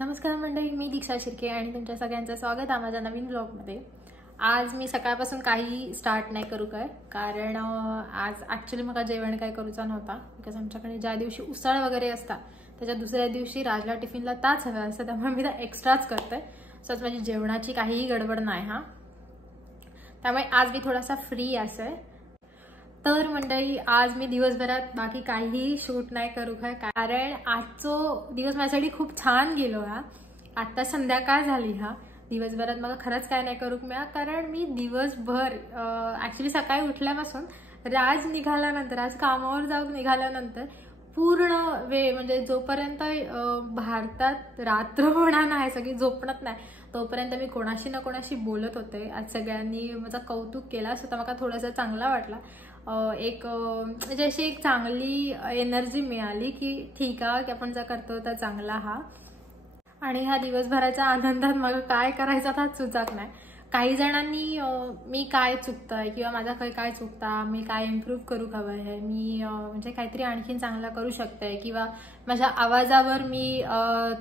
नमस्कार मंडळी, मी दीक्षा शिर्के आणि तुमच्या सगळ्यांचं स्वागत आहे माझ्या नवीन ब्लॉगमध्ये। आज मी सकाळपासून काही स्टार्ट नाही करू काय, कारण आज ॲक्च्युली मला जेवण काय करूचा नव्हता, बिकॉज आमच्याकडे ज्या दिवशी उसळ वगैरे असतात त्याच्या दुसऱ्या दिवशी राजला टिफिनला ताच हवा असतं, त्यामुळे मी तर एक्स्ट्राच करते। सो माझी जेवणाची काहीही गडबड नाही हा, त्यामुळे आज मी थोडासा फ्री असेल। तर मंडळी, आज मी दिवसभरात बाकी काहीही शूट नाही करू काय, कारण आजचा दिवस माझ्यासाठी खूप छान गेलो हा। आता संध्याकाळ झाली हा, दिवसभरात मला खरंच काय नाही करू मिळा, कारण मी दिवसभर ॲक्च्युली सकाळी उठल्यापासून राज निघाल्यानंतर, आज कामावर जाऊन निघाल्यानंतर पूर्ण वेळ म्हणजे जोपर्यंत भारतात रात्र होणार नाही, सगळी झोपणत नाही तोपर्यंत मी कोणाशी ना कोणाशी बोलत होते। आज सगळ्यांनी माझं कौतुक केला, स्वतः मला थोडासा चांगला वाटला। एक म्हणजे अशी एक चांगली एनर्जी मिळाली की ठीक आहे की आपण जर करतो तर चांगला हा। आणि ह्या दिवसभराच्या आनंदात मला काय करायचं आता सुचत नाही। काही जणांनी मी काय चुकतंय किंवा माझा काय चुकता, मी काय इम्प्रूव्ह करू हवं आहे, मी म्हणजे काहीतरी आणखीन चांगला करू शकते किंवा माझ्या आवाजावर मी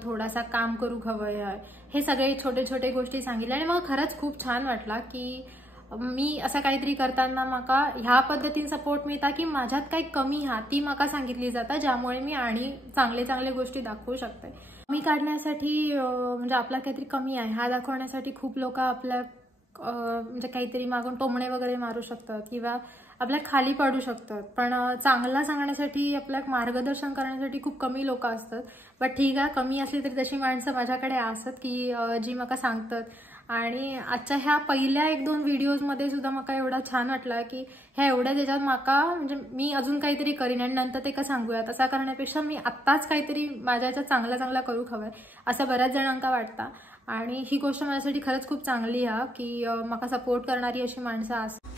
थोडासा काम करू हवं आहे, हे सगळे छोटे छोटे गोष्टी सांगितल्या आणि मला खरंच खूप छान वाटला की मी असं काहीतरी करताना माका ह्या पद्धतीने सपोर्ट मिळता की माझ्यात काही कमी हा ती माका सांगितली जाता, ज्यामुळे मी आणि चांगले चांगले गोष्टी दाखवू शकते। कमी काढण्यासाठी म्हणजे आपला काहीतरी कमी आहे हा दाखवण्यासाठी खूप लोक आपल्या म्हणजे काहीतरी मागून टोमणे वगैरे मारू शकतात किंवा आपल्या खाली पाडू शकतात, पण चांगला सांगण्यासाठी आपल्या मार्गदर्शन करण्यासाठी खूप कमी लोक असतात। बट ठीक आहे, कमी असली तरी तशी माणसं माझ्याकडे असतात की जी माका सांगतात। आणि आजच्या ह्या पहिल्या 1-2 व्हिडिओजमध्ये सुद्धा माका एवढा छान वाटला की ह्या एवढ्या त्याच्यात माका म्हणजे मी अजून काहीतरी करीन आणि नंतर ते का सांगूयात असं करण्यापेक्षा मी आत्ताच काहीतरी माझ्या ह्याच्यात चांगला चांगला करू हवंय असं बऱ्याच जणांका वाटतं। आणि ही गोष्ट माझ्यासाठी खरंच खूप चांगली आहे की माका सपोर्ट करणारी अशी माणसं असतात।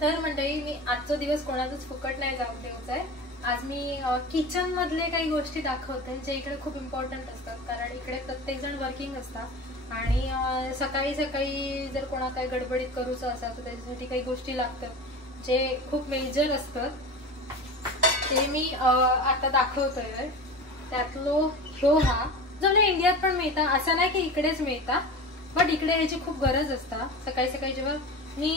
तर मंडळी, मी आजचा दिवस कोणाचाच फुकट नाही जाऊ द्यायचा आहे। आज मी किचन मधले काही गोष्टी दाखवते जे इकडे खूप इम्पॉर्टंट असतात, कारण इकडे प्रत्येक जण वर्किंग असतात आणि सकाळी सकाळी जर कोणा काही गडबडीत करूचं असेल तर त्याच्यासाठी काही गोष्टी लागतात जे खूप मेजर असतात, ते मी आता दाखवतोय। त्यातलो ह्यो हा जो म्हणजे इंडियात पण मिळता, असं नाही की इकडेच मिळता, बट इकडे ह्याची खूप गरज असता। सकाळी सकाळी जेव्हा मी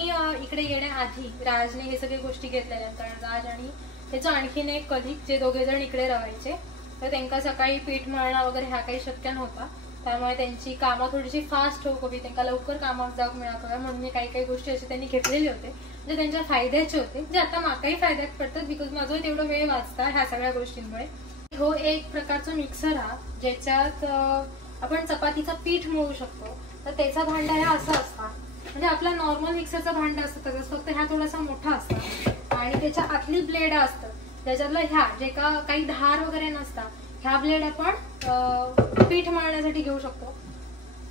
इकडे येण्याआधी राजने हे सगळे गोष्टी घेतलेल्या, कारण राज आणि त्याचं आणखीन एक कलिग जे दोघे जण इकडे राहायचे, तर त्यांना सकाळी पीठ मळणं वगैरे हा काही शक्य नव्हता, त्यामुळे त्यांची कामं थोडीशी फास्ट होऊ हवी, त्यांना लवकर कामावर जाऊ मिळावं म्हणून मी काही काही गोष्टी असे त्यांनी घेतलेले होते जे त्यांच्या फायद्याचे होते, जे आता माकाही फायद्यात पडतात बिकॉज माझं तेवढं वेळ वाचता ह्या सगळ्या गोष्टींमुळे। हो एक प्रकारचं मिक्सर हा ज्याच्यात आपण चपातीचं पीठ मळू शकतो, तर त्याचा भांडा हा असा असता, म्हणजे आपला नॉर्मल मिक्सरचा भांडा असतो तसंच, फक्त ह्या थोडासा मोठा असता आणि त्याच्या आतली ब्लेड असतात त्याच्यातलं ह्या जे का काही धार वगैरे नसतात, ह्या ब्लेड आपण पीठ मळण्यासाठी घेऊ शकतो।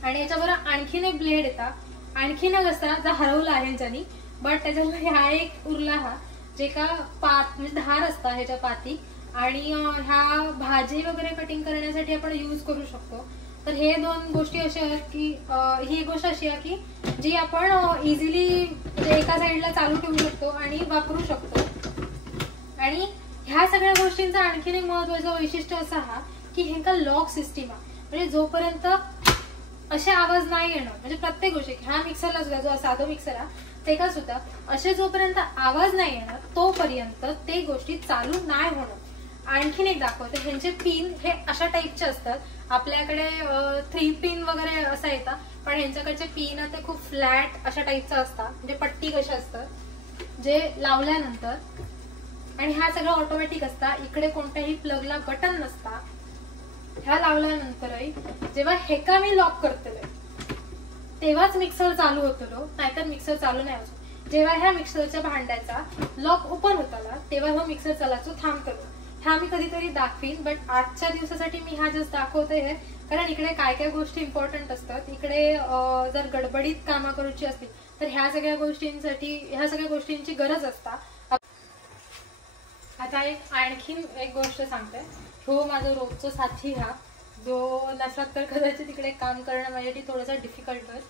आणि याच्याबरोबर आणखीन एक ब्लेड येतात, आणखीन एक असता जो हरवला आहे ज्यांनी, बट त्याच्यातला ह्या एक उरला हा जे का पात म्हणजे धार असता ह्याच्या पाती, आणि ह्या भाजी वगैरे कटिंग करण्यासाठी आपण यूज करू शकतो। तर हे 2 गोष्टी अशा आहेत की ही गोष्ट अशी आहे की जी आपण इझिली म्हणजे एका साईडला चालू ठेवू शकतो आणि वापरू शकतो। आणि ह्या सगळ्या गोष्टींचं आणखीन एक महत्त्वाचं वैशिष्ट्य असं हा की हे का लॉक सिस्टीम आहे, म्हणजे जोपर्यंत असे आवाज नाही येणार, म्हणजे प्रत्येक गोष्टी ह्या मिक्सरला सुद्धा जो साधा मिक्सर आहे ते का सुद्धा असे जोपर्यंत आवाज नाही येणार तोपर्यंत ते गोष्टी चालू नाही होणार। आणखीन एक दाखवते, ह्यांचे पिन हे अशा टाईपचे असतात, आपल्याकडे 3 पिन वगैरे असं येतात, पण ह्यांच्याकडचे पिन ते खूप फ्लॅट अशा टाईपचं असतात, म्हणजे पट्टी कशा असतात जे लावल्यानंतर, आणि ह्या सगळं ऑटोमॅटिक असता, इकडे कोणत्याही प्लगला बटन नसता। ह्या लावल्यानंतरही जेव्हा हे का मी लॉक करते तेव्हाच मिक्सर चालू होतो, नाहीतर मिक्सर चालू नाही होतो। जेव्हा ह्या मिक्सरच्या भांड्याचा लॉक ओपन होताला तेव्हा हा मिक्सर चालायचो थांबतो। ह्या मी कधीतरी दाखवीन, बट आजच्या दिवसासाठी मी हा जस्ट दाखवते आहे, कारण इकडे काय काय गोष्टी इम्पॉर्टंट असतात। इकडे जर गडबडीत कामं करूची असतील तर ह्या सगळ्या गोष्टींची गरज असता। आता आणखीन एक गोष्ट सांगते, हो माझा रोजचा साथी हा जो नसला तर कदाचित तिकडे काम करणं माझ्यासाठी थोडंसं डिफिकल्ट होईल,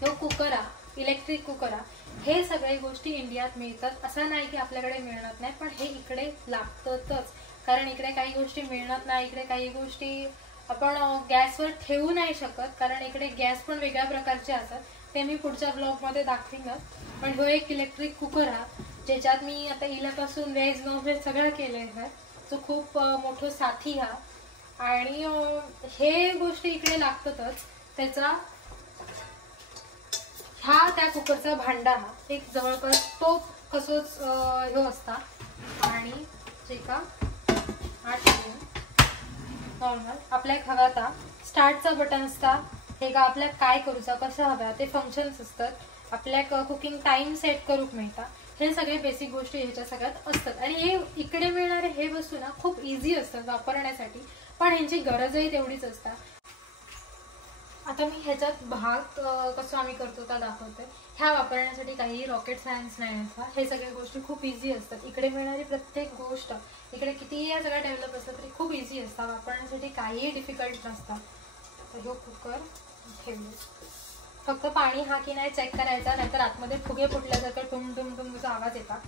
तो कुकर हा, इलेक्ट्रिक कुकर हा। हे सगळे गोष्टी इंडियात मिळतात, असं नाही की आपल्याकडे मिळणार नाही, पण हे इकडे लागतातच। कारण इकडे काही गोष्टी मिळत नाही, इकडे काही गोष्टी आपण गॅसवर ठेवू नाही शकत, कारण इकडे गॅस पण वेगळ्या प्रकारचे असतात, ते मी पुढच्या ब्लॉगमध्ये दाखवीनच. पण हो एक इलेक्ट्रिक कुकर हा, ज्याच्यात मी आता इल्यापासून व्हेज नॉन व्हेज सगळं केलंय आहे, तो खूप मोठं साथी हा. आणि हे गोष्टी इकडे लागतातच. त्याचा हा त्या कुकरचा भांडा हा एक जवळपास तो कसोच ह्यो असता. आणि जे का 8 नॉर्मल आपल्या हवा आता स्टार्टचा बटन असता, हे का आपल्या काय करूचा कसं हव्या ते फंक्शन्स असतात, आपल्या कुकिंग टाइम सेट करूक मिळता. हे सगळे बेसिक गोष्टी ह्याच्या सगळ्यात असतात. आणि हे इकडे मिळणारे हे वस्तू ना खूप इझी असतात वापरण्यासाठी, पण ह्यांची गरजही तेवढीच असतात. आता मी ह्याच्यात भात कसं आम्ही करतो त्या दाखवते. ह्या वापरण्यासाठी काही रॉकेट सायन्स नाही असता, हे सगळ्या गोष्टी खूप इझी असतात. इकडे मिळणारी प्रत्येक गोष्ट इकडे कितीही या सगळ्या डेव्हलप असतात तरी खूप इझी असतात, वापरण्यासाठी काहीही डिफिकल्ट नसतात. तर ह्यो कुकर ठेवले, फक्त पाणी हा की नाही चेक करायचा, नाहीतर आतमध्ये फुगे फुटल्यासारखं टुम टुम टुमचा आवाज येतात.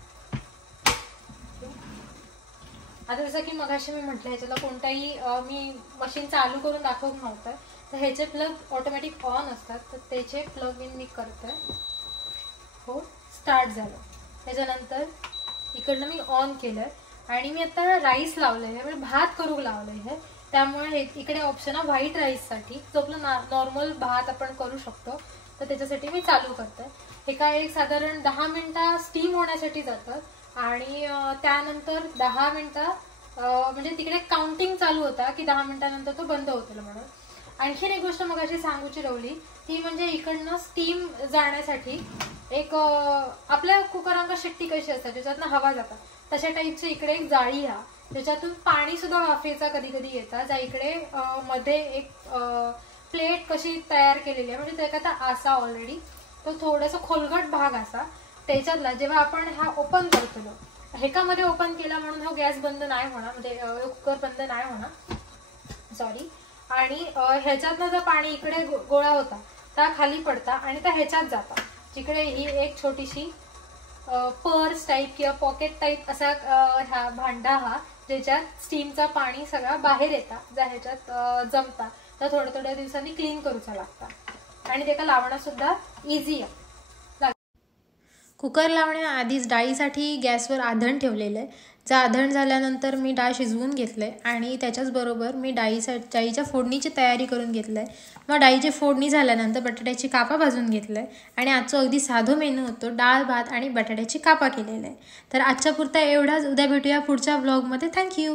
आता जसं की मगाशी मी म्हटलं ह्याच्याला कोणताही मी मशीन चालू करून दाखवत नव्हतं, तर ह्याचे प्लग ऑटोमॅटिक ऑन असतात, तर त्याचे प्लग इन मी करते. हो स्टार्ट झालं. त्याच्यानंतर इकडनं मी ऑन केलंय आणि मी आता राईस लावलंय, म्हणजे भात करू लावलंय आहे. त्यामुळे इकडे ऑप्शन आहे व्हाईट राईससाठी, जो आपला नॉर्मल भात आपण करू शकतो, तर त्याच्यासाठी मी चालू करते. हे काय एक साधारण 10 मिनिटं स्टीम होण्यासाठी जातं आणि त्यानंतर 10 मिनिटं म्हणजे तिकडे काउंटिंग चालू होता की 10 मिनिटानंतर तो बंद होतो म्हणून. आणखीन एक गोष्ट मगाशी सांगूची राहिली ती म्हणजे इकडनं स्टीम जाण्यासाठी एक आपल्या कुकरांका शिट्टी कशी असतात ज्याच्यातनं हवा जातात, तशा टाईपची इकडे एक जाळी हा, ज्याच्यातून पाणी सुद्धा वाफेचा कधी कधी येतात, ज्या इकडे मध्ये एक प्लेट कशी तयार केलेली आहे, म्हणजे त्याच्यात आसा ऑलरेडी तो थोडासा खोलगट भाग असा, त्याच्यातला जेव्हा आपण हा ओपन करतो हेकामध्ये ओपन केला म्हणून हा गॅस बंद नाही होणार, म्हणजे कुकर बंद नाही होणार, सॉरी. आणि ह्याच्यातनं जर पाणी इकडे गोळा होता त्या खाली पडता आणि त्या ह्याच्यात जाता, जिकडे ही एक छोटीशी पर्स टाईप किंवा पॉकेट टाईप असा हा भांडा हा, ज्याच्यात स्टीमचा पाणी सगळा बाहेर येता, ज्या ह्याच्यात जमता, तर थोड्या थोड्या दिवसांनी क्लीन करूचा लागता आणि त्याला लावणं सुद्धा इझी आहे. कुकर लावण्याआधीच डाळीसाठी गॅसवर आधण ठेवलेलं आहे. जे आधण झाल्यानंतर मी डाळ शिजवून घेतलं आहे आणि त्याच्याचबरोबर मी डाळीच्या फोडणीची तयारी करून घेतलं आहे. मग डाळीची फोडणी झाल्यानंतर बटाट्याची कापा भाजून घेतलं आहे आणि आजचा अगदी साधं मेनू होतो, डाळ भात आणि बटाट्याची कापा केलेलं आहे. तर आजच्या पुरता एवढाच. उद्या भेटूया पुढच्या ब्लॉगमध्ये. थँक्यू.